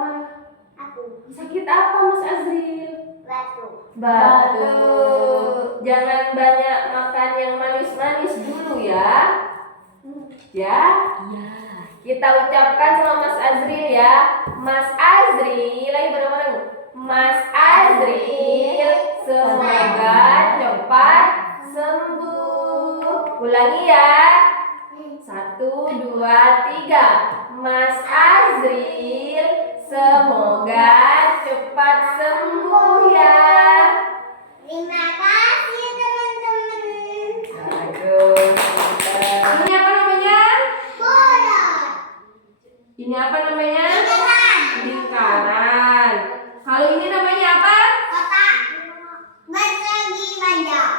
siapa? Aku. Sakit apa Mas Azril? Batu. Jangan banyak makan yang manis-manis dulu ya. Ya. Kita ucapkan sama Mas Azril ya. Mas Azril, lagi bareng-bareng. Mas Azril, semoga cepat sembuh. Ulangi ya. 1, 2, 3. Mas Azril, semoga cepat sembuh ya. Terima kasih teman-teman. Bagus. Ini apa namanya? Bola. Ini apa namanya? Lingkaran. Lingkaran. Kalau ini namanya apa? Kotak. Persegi panjang.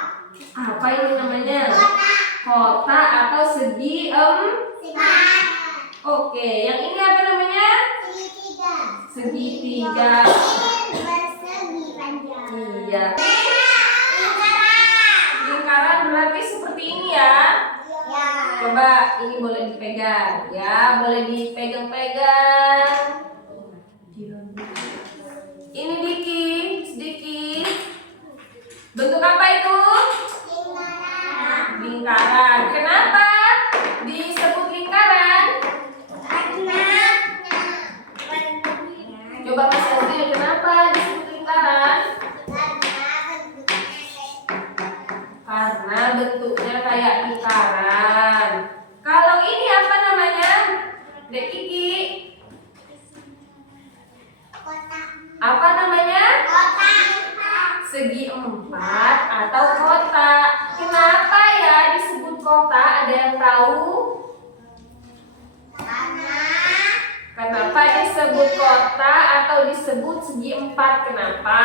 Apa ini namanya? Kotak. Kotak atau segi Sepadan. Oke, yang ini apa namanya? Segitiga. Segitiga. Persegi panjang. Iya. Lingkaran. Lingkaran berarti seperti ini ya. Ya. Coba ini boleh dipegang ya, boleh dipegang-pegang. Ini sedikit. Bentuk apa itu? Lingkaran. Lingkaran. Kenapa disebut lingkaran? Karena Coba Mas Azril, kenapa disebut lingkaran? Karena bentuknya kayak lingkaran. Kalau ini apa namanya? Dek Kiki, kotak. apa namanya? Kotak. Segi 4 atau kotak. Kenapa ya disebut kotak? Ada yang tahu? Kenapa disebut kotak atau disebut segi 4? Kenapa?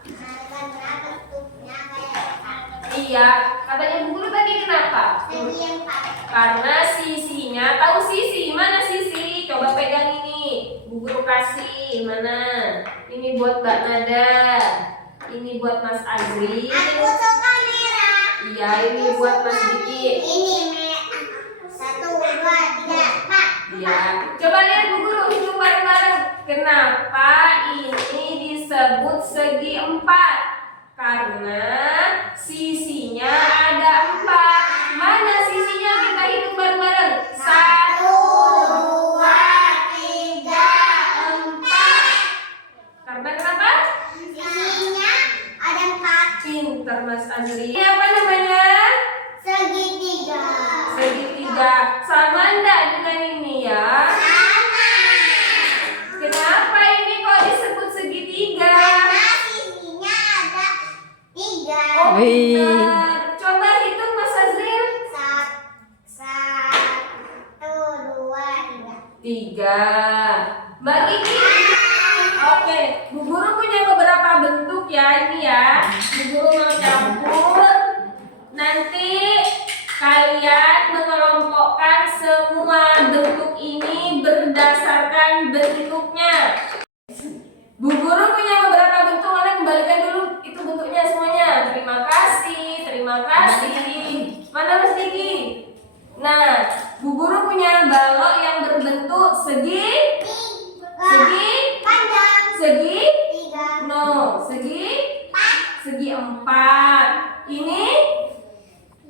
Karena bentuknya kayak kotak. Iya, katanya Bu Guru tadi kenapa? Segi empat. Karena sisinya, tahu sisi? Mana sisi? Coba pegang ini. Bu Guru kasih, mana? Ini buat Mbak Nada. Ini buat Mas Azri. Aku suka merah. Iya, ini buat Mas Diki. Ini merah. 1, 2, 3, 4. Iya. Coba lihat Bu Guru, hitung bareng-bareng. Kenapa ini disebut segi 4? Karena sisinya ada 4. Mana sisinya? Kita hitung bareng-bareng. 1, 2, 3, 4. Karena kenapa? Sisinya ada 4. Pintar Mas Azri. Ini apa namanya? Segitiga. Segitiga. Sama enggak dengan ini ya? Sama. Kenapa ini kok disebut segitiga? Karena sisinya ada 3. Oh, pintar. Coba hitung Mas Azril. 1, 2, 3. 3. Mbak Kiki. Oke, Bu Guru punya beberapa bentuk ya ini ya. Bu Guru mau campur. Nanti kalian mengelompokkan semua bentuk ini berdasarkan bentuknya. Bu Guru punya beberapa bentuk, kalian kembalikan dulu itu bentuknya semuanya. Terima kasih, terima kasih. Mana Mas Diki? Nah, Bu Guru punya balok yang berbentuk segi Panjang. segi 3. no, segi 4. Ini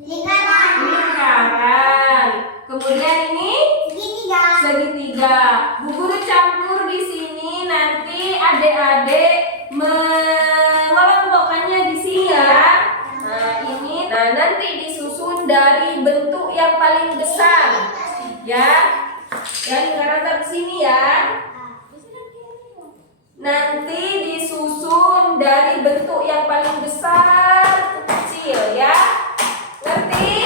Lingkaran. lingkaran. Kemudian ini Segitiga. segitiga. Bu Guru campur di sini, nanti adik-adik mengelompokkannya di sini ya. Nah, ini nanti disusun dari bentuk yang paling besar. Ya. Ya, lingkaran taruh sini ya. Nanti disusun dari bentuk yang paling besar ke kecil ya. Ngerti?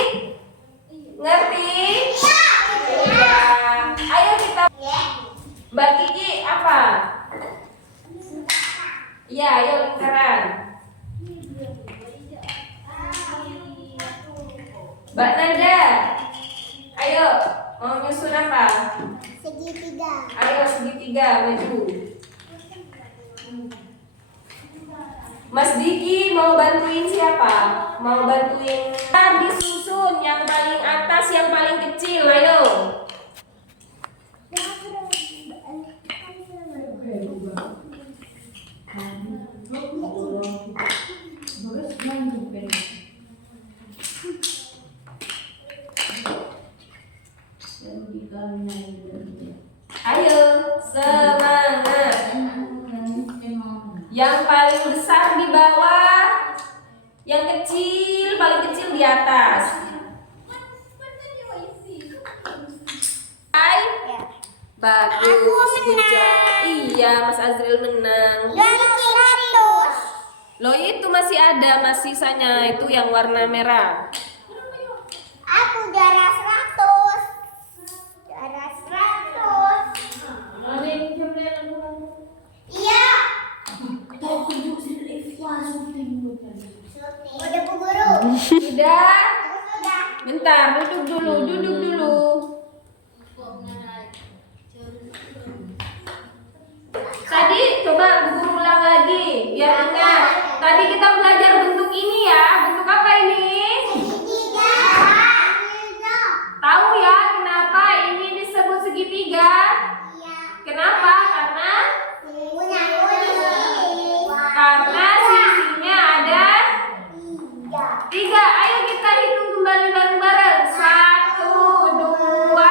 Ngerti? Iya. Ayo kita. Mbak Kiki apa? Iya, ayo lingkaran. Mbak Nanda. Ayo, mau nyusun apa? Segitiga. Ayo segitiga, maju. Mas Diki mau bantuin siapa? Mau bantuin? Disusun yang paling atas, yang paling kecil. Ayo. Bagus, Buca. Iya, Mas Azril menang. Darah 100. Loh itu masih ada, masih sisanya itu yang warna merah. Aku darah 100. Darah 100. Iya. Udah Bu Guru. Sudah? Sudah. Bentar, duduk dulu. Tadi coba Bu Guru ulang lagi, biar ingat. Tadi kita belajar bentuk ini ya. Bentuk apa ini? Segitiga. Tahu ya kenapa ini disebut segitiga? Iya. Kenapa? Punya Karena sisinya ada 3. Ayo kita hitung kembali bareng-bareng. 1, 2,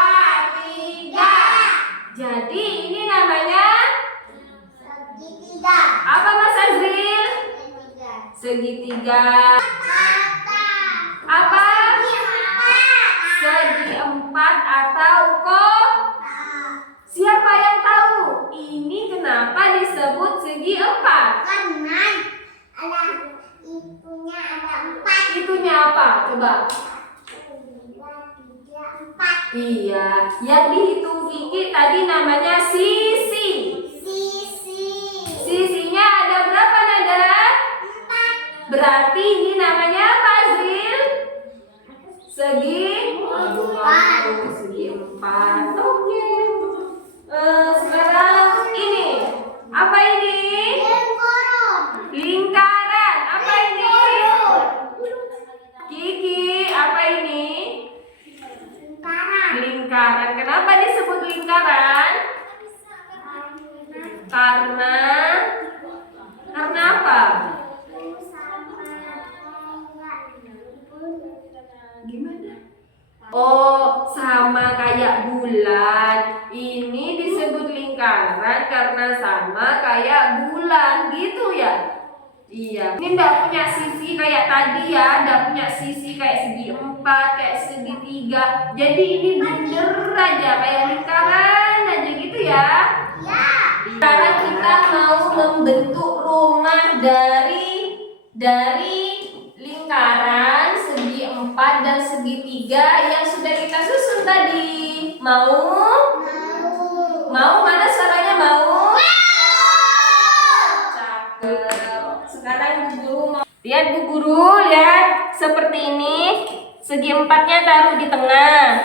3. Jadi ini namanya segitiga. apa Mas Azril? Segitiga. Apa? Segi empat atau siapa yang tahu? Ini kenapa disebut segi empat? Karena ada itunya ada 4. Itunya apa? Coba. 2, 3, 4. Iya, yang dihitung Kiki tadi namanya sisi. Sisi. Sisinya ada berapa Nada? 4. Berarti ini namanya apa Azril? Segi empat. Oke. Sekarang ini apa ini? Lingkaran. Apa ini? Kiki, apa ini? Lingkaran. Kenapa disebut lingkaran? Karena apa? Gimana? Oh, sama kayak bulan. Ini disebut lingkaran karena sama kayak bulan, gitu ya? Iya. Ini enggak punya sisi kayak tadi ya, enggak punya sisi kayak segi empat, kayak segi tiga. Jadi ini bener aja kayak lingkaran aja gitu ya. Sekarang kita mau membentuk rumah dari lingkaran segi empat dan segi tiga yang sudah kita susun tadi. Mau mana suaranya mau? Cakep. Sekarang Bu Guru mau lihat Bu Guru, lihat seperti ini. Segi empatnya taruh di tengah.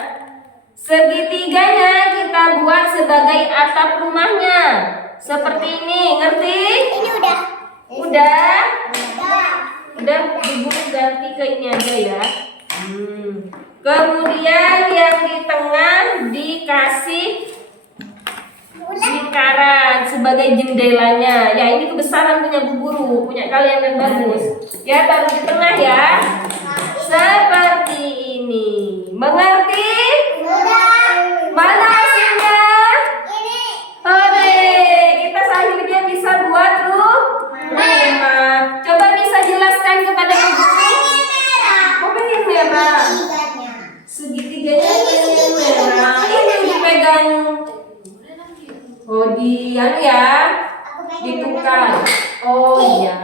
Segitiganya kita buat sebagai atap rumahnya. Seperti ini, ngerti? Ini udah. Udah? Udah, Bu Guru ganti ke ini aja ya. Kemudian yang di tengah dikasih lingkaran sebagai jendelanya. Ya ini kebesaran punya Bu Guru, punya kalian yang bagus. Ya taruh di tengah ya. Seperti ini. Mengerti? Mana hasilnya? Ini. Hore, kita akhirnya bisa buat rumah. Coba bisa jelaskan kepada Bu Guru. Oh, pengen merah. Segitiganya pengen merah. Ini dipegang. Oh, anu ya. Ditukar. Oh iya.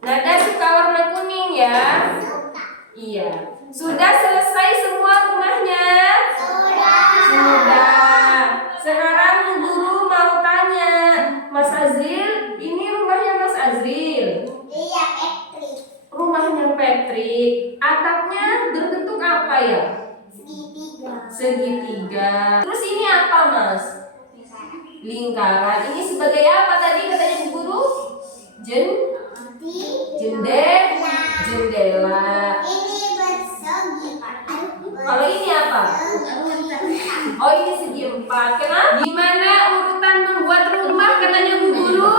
Nada suka warna kuning ya? Iya. Sudah selesai semua rumahnya? Sudah. Sekarang Bu Guru mau tanya, Mas Azril, ini rumahnya Mas Azril. Iya, Patrick. Rumahnya Patrick. Atapnya berbentuk apa ya? Segitiga. Terus ini apa, Mas? Lingkaran. Ini sebagai apa tadi katanya Bu Guru? Jendela. Ini bersegi. Kalau ini apa? Oh, ini segi empat. Kenapa? Gimana urutan membuat rumah katanya Bu Guru?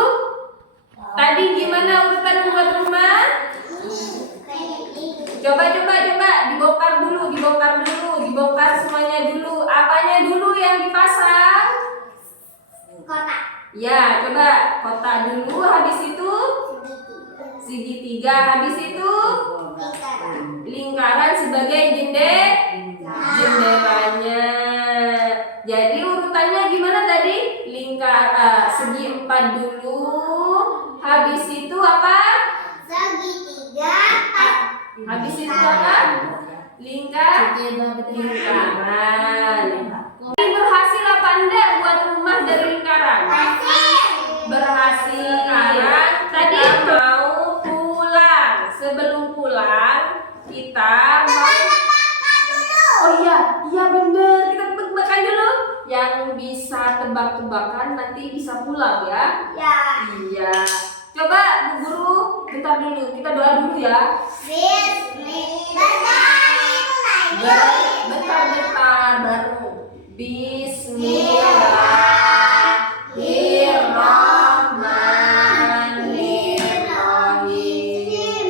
Tadi gimana urutan membuat rumah? Coba dibongkar semuanya dulu. Apanya dulu yang dipasang? Kotak. Ya, coba kotak dulu, habis itu segitiga, habis itu lingkaran sebagai jendelanya. Jadi urutannya gimana? segi 4 dulu. Habis itu apa? Segitiga. Habis itu apa? Lingkaran. Ini berhasil apa enggak buat rumah dari lingkaran? Berhasil. Sekarang tadi mau pulang. Sebelum pulang kita mau. Oh iya bener. Kita tebak-tebakan dulu. Yang bisa tebak-tebakan nanti bisa pulang ya. Ya. Iya. Coba Bu Guru, bentar dulu. Kita doa dulu ya. Bentar baru. Bismillahirrahmanirrahim.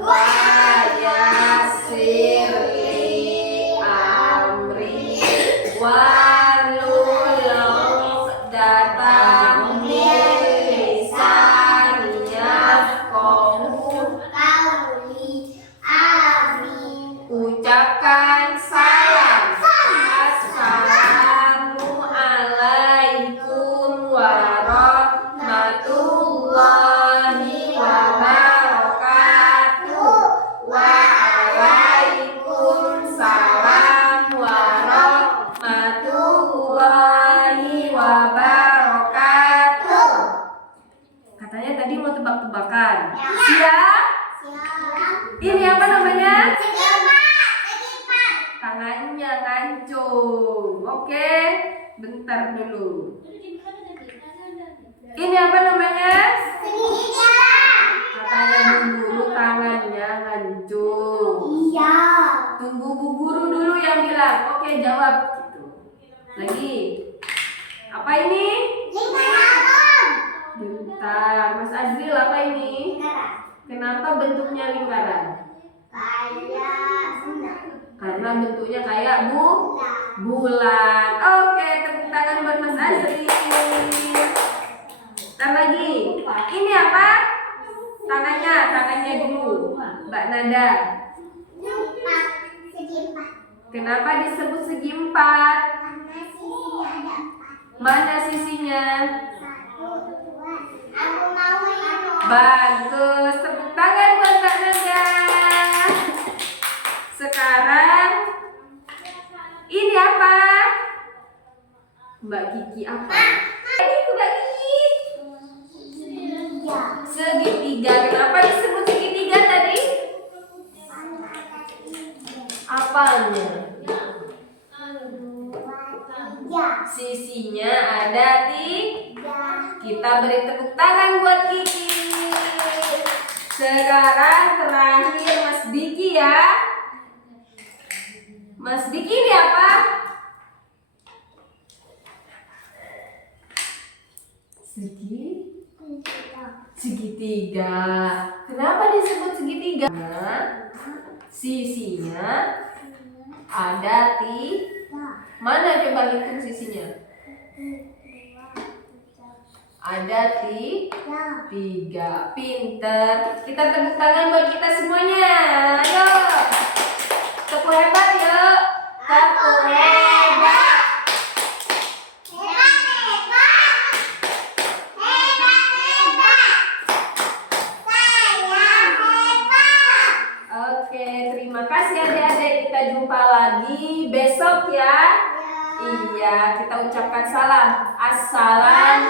Wa yassir li amri wahlul 'uqdatam min lisani yafqahu. Ucapkan salam. Assalamualaikum warahmatullahi wabarakatuh. Waalaikumsalam warahmatullahi wabarakatuh. Katanya tadi mau tebak-tebakan. Siap? Ini apa namanya? Tangannya ngancung. Oke, bentar dulu. Ini apa namanya? Katanya Bu Guru tangannya ngancung. Tunggu Bu Guru dulu yang bilang. Oke, jawab gitu. Lagi. Apa ini? Bentar, Mas Azril, apa ini? Kenapa bentuknya lingkaran? Karena bentuknya kayak bulan. Oke, tepuk tangan buat Mas Azri. Ntar lagi. Ini apa? Tangannya dulu. Mbak Nada. Kenapa disebut segi 4? Mana sisinya? Bagus. Tepuk tangan buat Mbak Nada. Sekarang ini apa? Mbak Kiki apa? Ini Mbak Kiki. Segitiga. Kenapa disebut segitiga tadi? Apanya? Sisinya ada 3. Kita beri tepuk tangan buat Kiki. Sekarang terakhir Mas Diki ya. Mas Diki ini apa? Segitiga. Kenapa disebut segitiga? Karena sisinya ada 3. Mana coba hitung sisinya? Ada 3. Pinter. Kita tepuk tangan buat kita semuanya. Ayo. Tepuk hebat yuk. Tepuk hebat. Oke, terima kasih adik-adik. Kita jumpa lagi besok ya. Iya, kita ucapkan salam. Assalamualaikum.